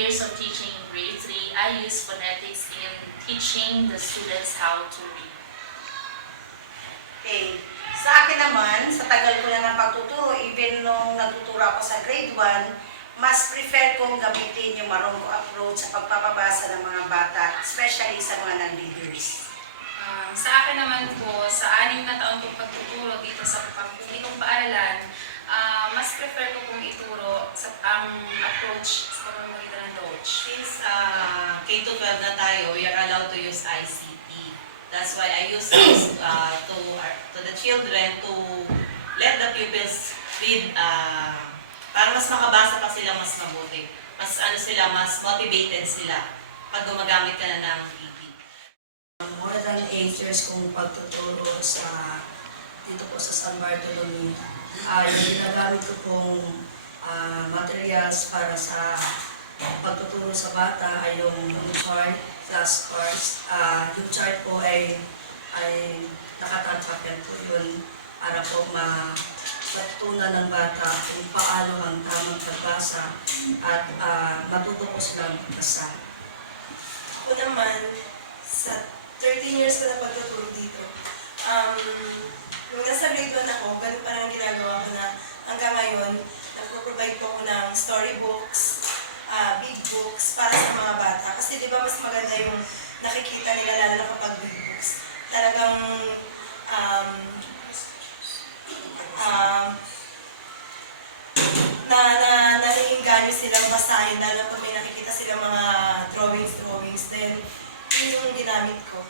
years of teaching in grade 3, I use phonetics in teaching the students how to read. Okay. Sa akin naman, sa tagal ko na ng pagtuturo, even nung nagtuturo ako sa grade 1, mas prefer kong gamitin yung Marongo approach sa pagpapabasa ng mga bata, especially sa mga non-readers. Sa akin naman po, sa 6 na taon kong pagtuturo dito sa pagpublikong paaralan, mas prefer ko pong ituro ang approach sa pamamagitan ng Doge. Since K-12 na tayo, we are allowed to use ICT. That's why I use this to the children to let the pupils read para mas makabasa pa sila mas mabuti. Mas mas motivated sila pag gumagamit ka na ng TV. More than 8 years kong pagtuturo dito po sa San Bartolome. Yung ginagamit ko pong materials para sa pagtuturo sa bata ay yung chart, flashcards. Yung chart po ay nakatatsapyan po yun para po matutunan ng bata kung paano ang tamang pagbasa at matuto po silang magbasa. Ako naman, sa 13 years ko na pagtuturo dito, nung nasa grade 1 ako, ganun pa lang ginagawa ko na hanggang ngayon, nagpo-provide po ako ng storybooks, big books para sa mga bata. Kasi di ba mas maganda yung nakikita nila lalo na kapag big books. Talagang naiinganyo silang basahin lalo pag may nakikita silang mga drawings, then yun yung ginamit ko.